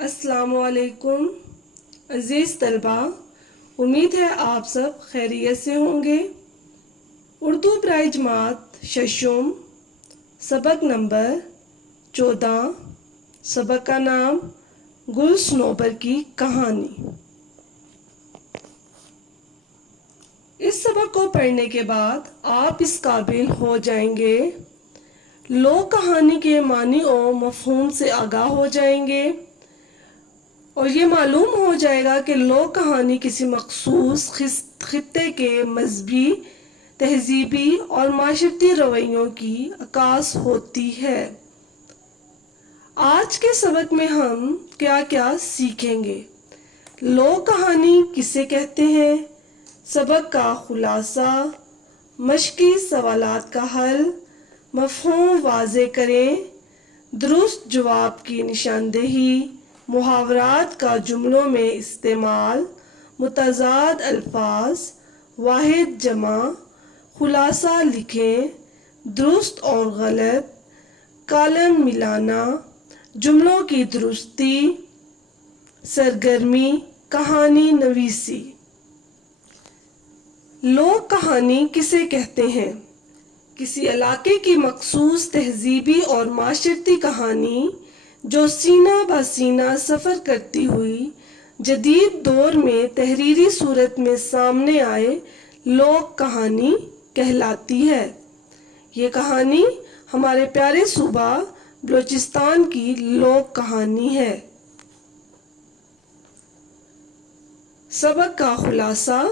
السلام علیکم عزیز طلبہ، امید ہے آپ سب خیریت سے ہوں گے۔ اردو برائے جماعت ششم، سبق نمبر 14، سبق کا نام گل صنوبر کی کہانی۔ اس سبق کو پڑھنے کے بعد آپ اس قابل ہو جائیں گے، لوک کہانی کے معنی و مفہوم سے آگاہ ہو جائیں گے، اور یہ معلوم ہو جائے گا کہ لوک کہانی کسی مخصوص خطے کے مذہبی، تہذیبی اور معاشرتی رویوں کی عکاس ہوتی ہے۔ آج کے سبق میں ہم کیا کیا سیکھیں گے؟ لوک کہانی کسے کہتے ہیں، سبق کا خلاصہ، مشقی سوالات کا حل، مفہوم واضح کریں، درست جواب کی نشاندہی، محاورات کا جملوں میں استعمال، متضاد الفاظ، واحد جمع، خلاصہ لکھیں، درست اور غلط، کالم ملانا، جملوں کی درستی، سرگرمی، کہانی نویسی۔ لوک کہانی کسے کہتے ہیں؟ کسی علاقے کی مخصوص تہذیبی اور معاشرتی کہانی جو سینہ بہ سینہ سفر کرتی ہوئی جدید دور میں تحریری صورت میں سامنے آئے، لوک کہانی کہلاتی ہے۔ یہ کہانی ہمارے پیارے صوبہ بلوچستان کی لوک کہانی ہے۔ سبق کا خلاصہ،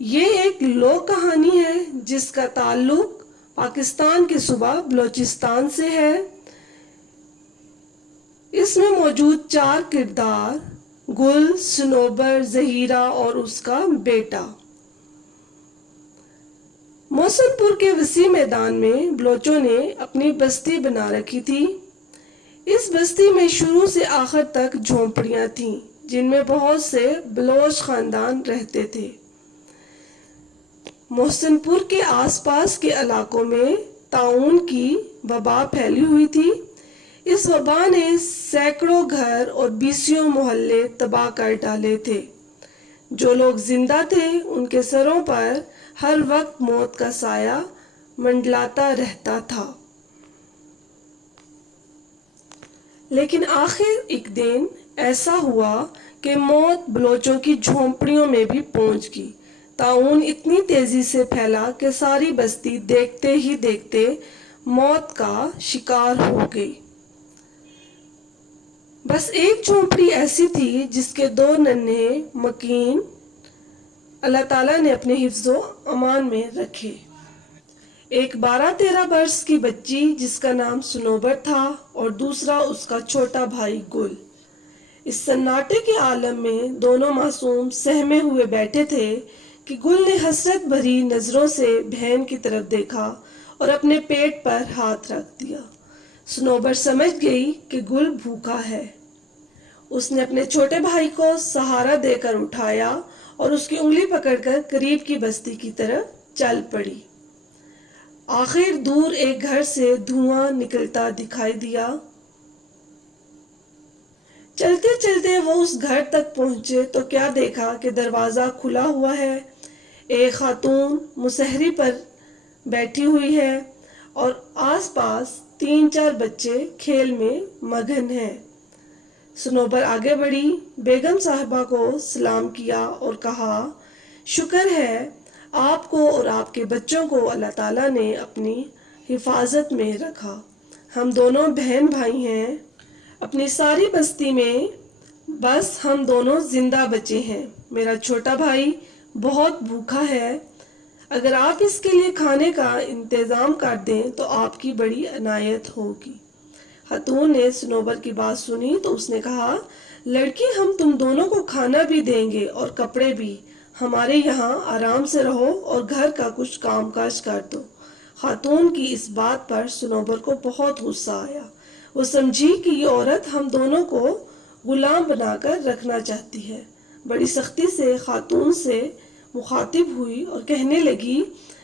یہ ایک لوک کہانی ہے جس کا تعلق پاکستان کے صوبہ بلوچستان سے ہے۔ اس میں موجود 4 کردار، گل، صنوبر، زہیرہ اور اس کا بیٹا۔ محسن پور کے وسیع میدان میں بلوچوں نے اپنی بستی بنا رکھی تھی۔ اس بستی میں شروع سے آخر تک جھونپڑیاں تھیں جن میں بہت سے بلوچ خاندان رہتے تھے۔ محسن پور کے آس پاس کے علاقوں میں طاعون کی وبا پھیلی ہوئی تھی۔ اس وبا نے سینکڑوں گھر اور بیسیوں محلے تباہ کر ڈالے تھے۔ جو لوگ زندہ تھے ان کے سروں پر ہر وقت موت کا سایہ منڈلاتا رہتا تھا۔ لیکن آخر ایک دن ایسا ہوا کہ موت بلوچوں کی جھونپڑیوں میں بھی پہنچ گئی۔ طاعون اتنی تیزی سے پھیلا کہ ساری بستی دیکھتے ہی دیکھتے موت کا شکار ہو گئی۔ بس ایک جھونپڑی ایسی تھی جس کے 2 ننھے مکین اللہ تعالیٰ نے اپنے حفظ و امان میں رکھے۔ ایک 12-13 برس کی بچی جس کا نام صنوبر تھا اور دوسرا اس کا چھوٹا بھائی گل۔ اس سناٹے کے عالم میں دونوں معصوم سہمے ہوئے بیٹھے تھے کہ گل نے حسرت بھری نظروں سے بہن کی طرف دیکھا اور اپنے پیٹ پر ہاتھ رکھ دیا۔ صنوبر سمجھ گئی کہ گل بھوکا ہے۔ اس نے اپنے چھوٹے بھائی کو سہارا دے کر اٹھایا اور اس کی انگلی پکڑ کر قریب کی بستی کی طرف چل پڑی۔ آخر دور ایک گھر سے دھواں نکلتا دکھائی دیا۔ چلتے چلتے وہ اس گھر تک پہنچے تو کیا دیکھا کہ دروازہ کھلا ہوا ہے، ایک خاتون مصہری پر بیٹھی ہوئی ہے اور آس پاس 3-4 بچے کھیل میں مگن ہیں۔ صنوبر آگے بڑھی، بیگم صاحبہ کو سلام کیا اور کہا، شکر ہے آپ کو اور آپ کے بچوں کو اللہ تعالیٰ نے اپنی حفاظت میں رکھا۔ ہم دونوں بہن بھائی ہیں۔ اپنی ساری بستی میں بس ہم دونوں زندہ بچے ہیں۔ میرا چھوٹا بھائی بہت بھوکا ہے۔ اگر آپ اس کے لیے کھانے کا انتظام کر دیں تو آپ کی بڑی عنایت ہوگی۔ خاتون نے صنوبر کی بات سنی تو اس نے کہا، لڑکی ہم تم دونوں کو کھانا بھی دیں گے اور کپڑے بھی، ہمارے یہاں آرام سے رہو اور گھر کا کچھ کام کاج کر دو۔ خاتون کی اس بات پر صنوبر کو بہت غصہ آیا۔ وہ سمجھی کہ یہ عورت ہم دونوں کو غلام بنا کر رکھنا چاہتی ہے۔ بڑی سختی سے خاتون سے مخاطب ہوئی اور کہنے لگی،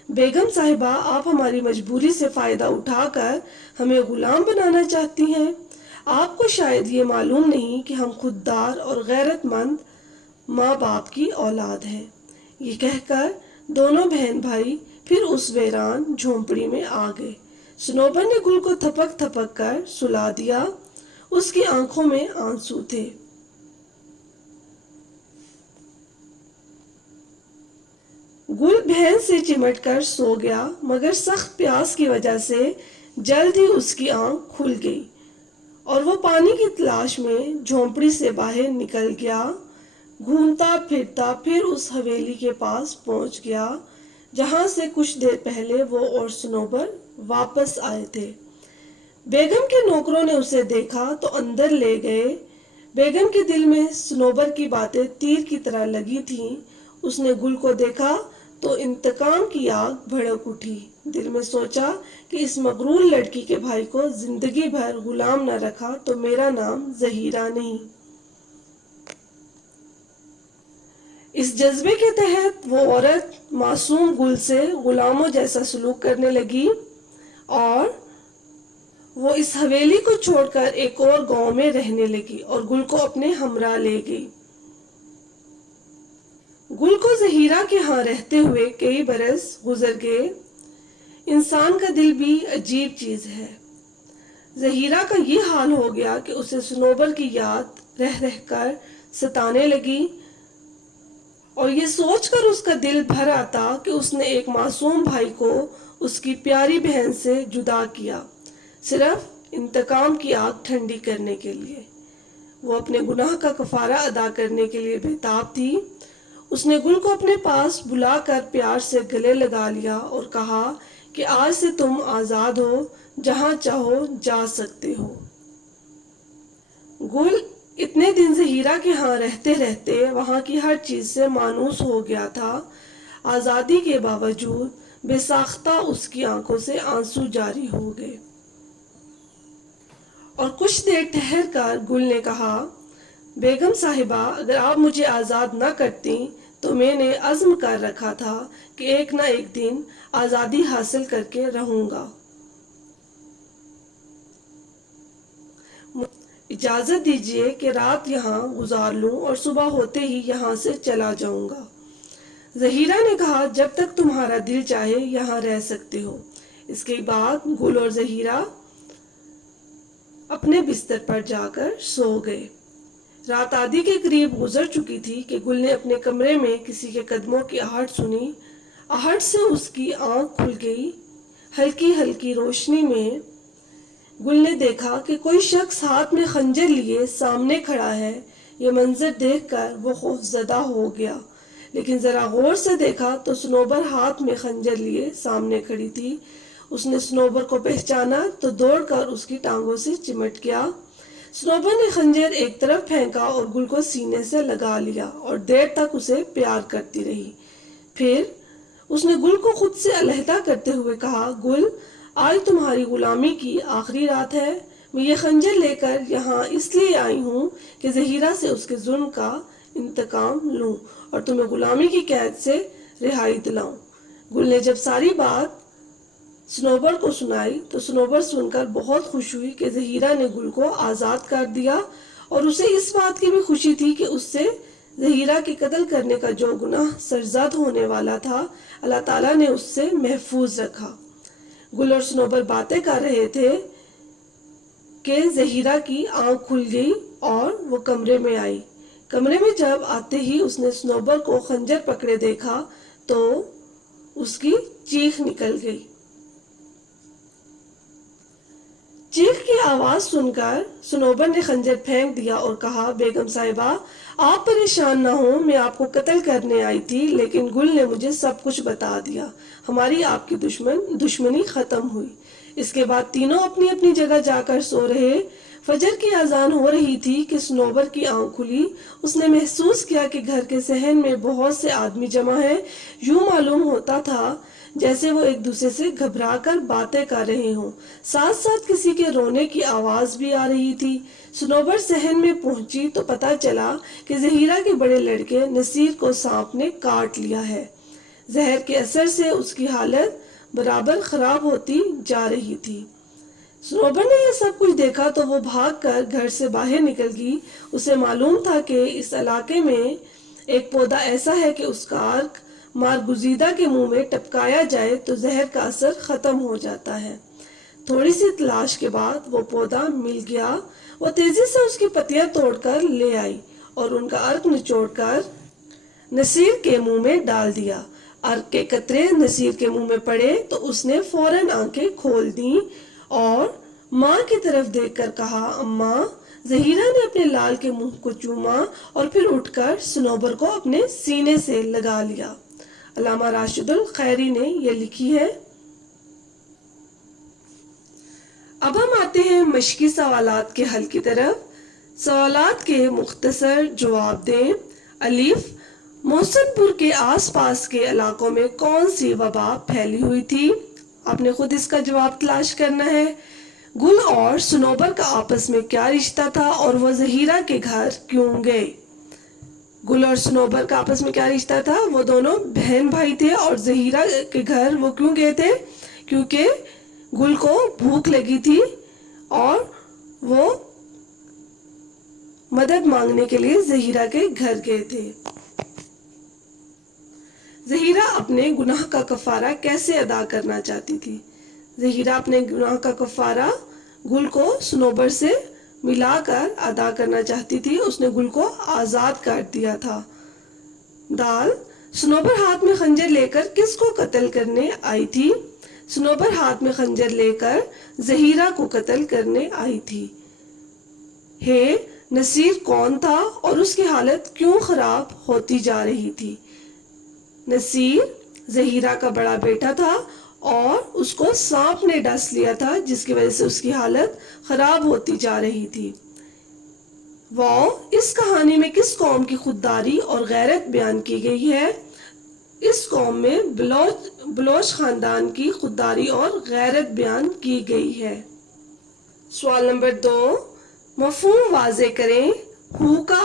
بیگم صاحبہ آپ ہماری مجبوری سے فائدہ اٹھا کر ہمیں غلام بنانا چاہتی ہیں۔ آپ کو شاید یہ معلوم نہیں کہ ہم خوددار اور غیرت مند ماں باپ کی اولاد ہیں۔ یہ کہہ کر دونوں بہن بھائی پھر اس ویران جھونپڑی میں آ گئے۔ صنوبر نے گل کو تھپک تھپک کر سلا دیا۔ اس کی آنکھوں میں آنسو تھے۔ گل بہن سے چمٹ کر سو گیا، مگر سخت پیاس کی وجہ سے جلد ہی اس کی آنکھ کھل گئی اور وہ پانی کی تلاش میں جھونپڑی سے باہر نکل گیا۔ گھومتا پھرتا پھر اس حویلی کے پاس پہنچ گیا جہاں سے کچھ دیر پہلے وہ اور صنوبر واپس آئے تھے۔ بیگم کے نوکروں نے اسے دیکھا تو اندر لے گئے۔ بیگم کے دل میں صنوبر کی باتیں تیر کی طرح لگی تھیں۔ اس نے گل کو دیکھا تو انتقام کی آگ بھڑک اٹھی۔ دل میں سوچا کہ اس مغرور لڑکی کے بھائی کو زندگی بھر غلام نہ رکھا تو میرا نام زہیرہ نہیں۔ اس جذبے کے تحت وہ عورت معصوم گل سے غلاموں جیسا سلوک کرنے لگی اور وہ اس حویلی کو چھوڑ کر ایک اور گاؤں میں رہنے لگی اور گل کو اپنے ہمراہ لے گئی۔ گل کو زہیرہ کے ہاں رہتے ہوئے کئی برس گزر گئے۔ انسان کا دل بھی عجیب چیز ہے۔ زہیرہ کا یہ حال ہو گیا کہ اسے صنوبر کی یاد رہ رہ کر ستانے لگی اور یہ سوچ کر اس کا دل بھر آتا کہ اس نے ایک معصوم بھائی کو اس کی پیاری بہن سے جدا کیا، صرف انتقام کی آگ ٹھنڈی کرنے کے لیے۔ وہ اپنے گناہ کا کفارہ ادا کرنے کے لیے بےتاب تھی۔ اس نے گل کو اپنے پاس بلا کر پیار سے گلے لگا لیا اور کہا کہ آج سے تم آزاد ہو، جہاں چاہو جا سکتے ہو۔ گل اتنے دن زہیرہ کے ہاں رہتے رہتے وہاں کی ہر چیز سے مانوس ہو گیا تھا۔ آزادی کے باوجود بے ساختہ اس کی آنکھوں سے آنسو جاری ہو گئے اور کچھ دیر ٹھہر کر گل نے کہا، بیگم صاحبہ، اگر آپ مجھے آزاد نہ کرتی تو میں نے عزم کر رکھا تھا کہ ایک نہ ایک دن آزادی حاصل کر کے رہوں گا۔ اجازت دیجیے کہ رات یہاں گزار لوں اور صبح ہوتے ہی یہاں سے چلا جاؤں گا۔ زہیرہ نے کہا، جب تک تمہارا دل چاہے یہاں رہ سکتے ہو۔ اس کے بعد گل اور زہیرہ اپنے بستر پر جا کر سو گئے۔ رات آدھی کے قریب گزر چکی تھی کہ گل نے اپنے کمرے میں کسی کے قدموں کی آہٹ سنی۔ آہٹ سے اس کی آنکھ کھل گئی۔ ہلکی ہلکی روشنی میں گل نے دیکھا کہ کوئی شخص ہاتھ میں خنجر لیے سامنے کھڑا ہے۔ یہ منظر دیکھ کر وہ خوف زدہ ہو گیا، لیکن ذرا غور سے دیکھا تو صنوبر ہاتھ میں خنجر لیے سامنے کھڑی تھی۔ اس نے صنوبر کو پہچانا تو دوڑ کر اس کی ٹانگوں سے چمٹ گیا۔ صنوبر نے خنجر ایک طرف پھینکا اور گل کو سینے سے لگا لیا اور دیر تک اسے پیار کرتی رہی۔ پھر اس نے گل کو خود سے علیحدہ کرتے ہوئے کہا، گل، آج تمہاری غلامی کی آخری رات ہے۔ میں یہ خنجر لے کر یہاں اس لیے آئی ہوں کہ زہیرہ سے اس کے ظلم کا انتقام لوں اور تمہیں غلامی کی قید سے رہائی دلاؤں۔ گل نے جب ساری بات صنوبر کو سنائی تو صنوبر سن کر بہت خوش ہوئی کہ زہیرہ نے گل کو آزاد کر دیا، اور اسے اس بات کی بھی خوشی تھی کہ اس سے زہیرہ کے قتل کرنے کا جو گناہ سرزد ہونے والا تھا، اللہ تعالیٰ نے اس سے محفوظ رکھا۔ گل اور صنوبر باتیں کر رہے تھے کہ زہیرہ کی آنکھ کھل گئی اور وہ کمرے میں آئی۔ کمرے میں جب آتے ہی اس نے صنوبر کو خنجر پکڑے دیکھا تو اس کی چیخ نکل گئی۔ چیخ کی آواز سن کر صنوبر نے خنجر پھینک دیا اور کہا، بیگم صاحبہ، آپ پریشان نہ ہوں، میں آپ کو قتل کرنے آئی تھی، لیکن گل نے مجھے سب کچھ بتا دیا۔ ہماری آپ کی دشمنی ختم ہوئی۔ اس کے بعد تینوں اپنی اپنی جگہ جا کر سو رہے۔ فجر کی اذان ہو رہی تھی کہ صنوبر کی آنکھ کھلی۔ اس نے محسوس کیا کہ گھر کے صحن میں بہت سے آدمی جمع ہیں۔ یوں معلوم ہوتا تھا جیسے وہ ایک دوسرے سے گھبرا کر باتیں کر رہے ہوں۔ ساتھ ساتھ کسی کے رونے کی آواز بھی آ رہی تھی۔ صنوبر صحن میں پہنچی تو پتہ چلا کہ زہیرہ کے بڑے لڑکے نصیر کو سانپ نے کاٹ لیا ہے۔ زہر کے اثر سے اس کی حالت برابر خراب ہوتی جا رہی تھی۔ سنوبر نے یہ سب کچھ دیکھا تو وہ بھاگ کر گھر سے باہر نکل گئی. اسے معلوم تھا کہ اس علاقے میں ایک پودا ایسا ہے کہ اس کا عرق مارگزیدہ کے منہ میں ٹپکایا جائے تو زہر کا اثر ختم ہو جاتا ہے. تھوڑی سی تلاش کے بعد وہ پودا مل گیا. وہ تیزی سے اس کی پتیاں توڑ کر لے آئی اور ان کا عرق نچوڑ کر نصیر کے منہ میں ڈال دیا. عرق کے قطرے نصیر کے منہ میں پڑے تو اس نے فوراً آنکھیں کھول دیں اور ماں کی طرف دیکھ کر کہا، اماں. زہیرہ نے اپنے لال کے منہ کو چوما اور پھر اٹھ کر سنوبر کو اپنے سینے سے لگا لیا. علامہ راشد الخیری نے یہ لکھی ہے. اب ہم آتے ہیں مشقی سوالات کے حل کی طرف. سوالات کے مختصر جواب دیں. الف، محسن پور کے آس پاس کے علاقوں میں کون سی وبا پھیلی ہوئی تھی؟ آپ نے خود اس کا جواب تلاش کرنا ہے. گل اور سنوبر کا آپس میں کیا رشتہ تھا اور وہ زہیرہ کے گھر کیوں گئے؟ گل اور سنوبر کا آپس میں کیا رشتہ تھا؟ وہ دونوں بہن بھائی تھے. اور زہیرہ کے گھر وہ کیوں گئے تھے؟ کیونکہ گل کو بھوک لگی تھی اور وہ مدد مانگنے کے لیے زہیرہ کے گھر گئے تھے. زہیرہ اپنے گناہ کا کفارہ کیسے ادا کرنا چاہتی تھی؟ زہیرہ اپنے گناہ کا کفارہ گل کو سنوبر سے ملا کر ادا کرنا چاہتی تھی. اس نے گل کو آزاد کر دیا تھا. دال، سنوبر ہاتھ میں خنجر لے کر کس کو قتل کرنے آئی تھی؟ سنوبر ہاتھ میں خنجر لے کر زہیرہ کو قتل کرنے آئی تھی. ہے، نصیر کون تھا اور اس کی حالت کیوں خراب ہوتی جا رہی تھی؟ نصیر زہیرہ کا بڑا بیٹا تھا اور اس کو سانپ نے ڈس لیا تھا جس کی وجہ سے اس کی حالت خراب ہوتی جا رہی تھی. واو، اس کہانی میں کس قوم کی خودداری اور غیرت بیان کی گئی ہے؟ اس قوم میں بلوچ خاندان کی خودداری اور غیرت بیان کی گئی ہے. سوال نمبر 2، مفہوم واضح کریں. ہو کا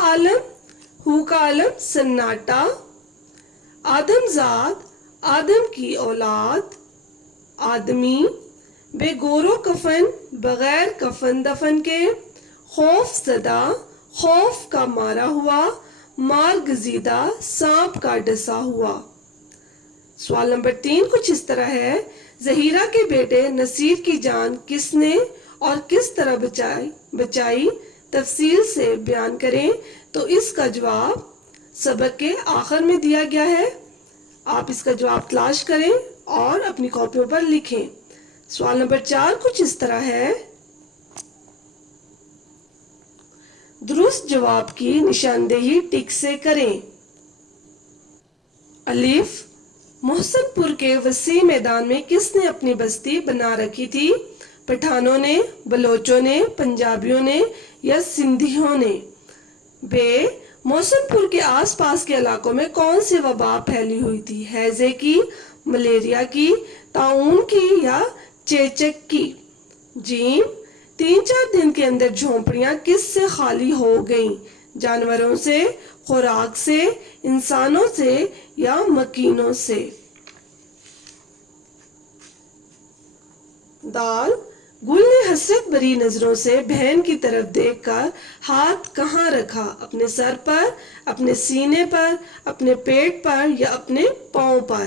عالم سناٹا. آدم زاد، آدم کی اولاد. آدمی، بے گور و کفن، بغیر کفن دفن کے. خوف زدہ، خوف کا مارا ہوا. مارگزیدہ، سانپ کا ڈسا ہوا. سوال نمبر 3 کچھ اس طرح ہے. زہیرہ کے بیٹے نصیر کی جان کس نے اور کس طرح بچائی؟ تفصیل سے بیان کریں. تو اس کا جواب سبق کے آخر میں دیا گیا ہے. آپ اس کا جواب تلاش کریں اور اپنی کاپیوں پر لکھیں. سوال نمبر 4 کچھ اس طرح ہے. درست جواب کی نشاندہی ٹک سے کریں. الف، محسن پور کے وسیع میدان میں کس نے اپنی بستی بنا رکھی تھی؟ پٹھانوں نے، بلوچوں نے، پنجابیوں نے یا سندھیوں نے؟ ب، محسن پور کے آس پاس کے علاقوں میں کون سی وبا پھیلی ہوئی تھی؟ ہیضے کی، ملیریا کی، طاعون کی یا چیچک کی؟ ج، 3-4 دن کے اندر جھونپڑیاں کس سے خالی ہو گئیں؟ جانوروں سے، خوراک سے، انسانوں سے یا مکینوں سے؟ دال، گل نے حسرت بھری نظروں سے بہن کی طرف دیکھ کر ہاتھ کہاں رکھا؟ اپنے سر پر، اپنے سینے پر، اپنے پیٹ پر یا اپنے پاؤں پر؟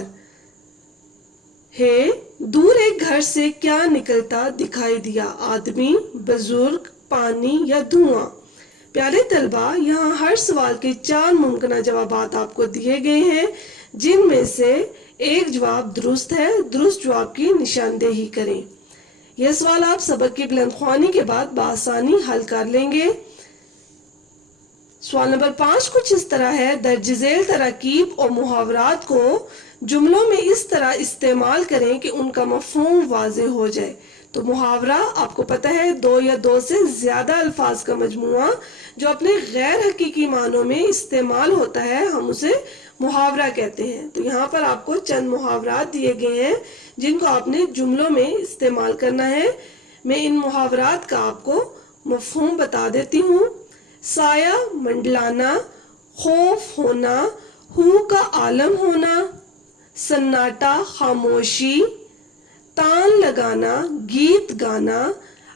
ہے، دور ایک گھر سے کیا نکلتا دکھائی دیا؟ آدمی، بزرگ، پانی یا دھواں؟ پیارے طلبہ، یہاں ہر سوال کے 4 ممکنہ جوابات آپ کو دیے گئے ہیں جن میں سے ایک جواب درست ہے. درست جواب کی نشاندہی کریں. یہ سوال آپ سبق کی بلند خوانی کے بعد بآسانی حل کر لیں گے. سوال نمبر 5 کچھ اس طرح ہے. درج ذیل تراکیب اور محاورات کو جملوں میں اس طرح استعمال کریں کہ ان کا مفہوم واضح ہو جائے. تو محاورہ آپ کو پتہ ہے 2 یا 2 سے زیادہ الفاظ کا مجموعہ جو اپنے غیر حقیقی معنوں میں استعمال ہوتا ہے، ہم اسے محاورہ کہتے ہیں. تو یہاں پر آپ کو چند محاورات دیے گئے ہیں جن کو آپ نے جملوں میں استعمال کرنا ہے. میں ان محاورات کا آپ کو مفہوم بتا دیتی ہوں. سایہ منڈلانا، خوف ہونا، ہو کا عالم ہونا، سناٹا خاموشی، تان لگانا گیت گانا،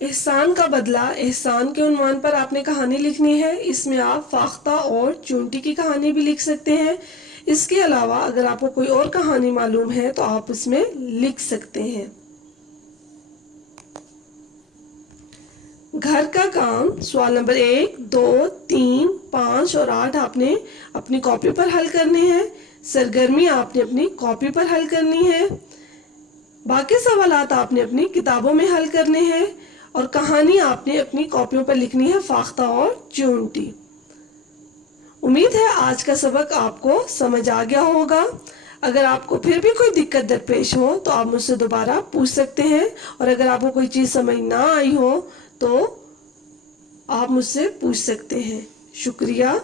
احسان کا بدلہ احسان کے عنوان پر آپ نے کہانی لکھنی ہے. اس میں آپ فاختہ اور چونٹی کی کہانی بھی لکھ سکتے ہیں. اس کے علاوہ اگر آپ کو کوئی اور کہانی معلوم ہے تو آپ اس میں لکھ سکتے ہیں. گھر کا کام سوال نمبر 1, 2, 3, 5 اور 8 آپ نے اپنی کاپی پر حل کرنے ہیں. سرگرمی آپ نے اپنی کاپی پر حل کرنی ہے. باقی سوالات آپ نے اپنی کتابوں میں حل کرنے ہیں. اور کہانی آپ نے اپنی کاپیوں پر لکھنی ہے فاختہ اور چونٹی. امید ہے آج کا سبق آپ کو سمجھ آ گیا ہوگا. اگر آپ کو پھر بھی کوئی دقت درپیش ہو تو آپ مجھ سے دوبارہ پوچھ سکتے ہیں. اور اگر آپ کو کوئی چیز سمجھ نہ آئی ہو تو آپ مجھ سے پوچھ سکتے ہیں. شکریہ.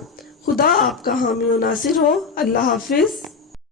خدا آپ کا حامی و ناصر ہو. اللہ حافظ.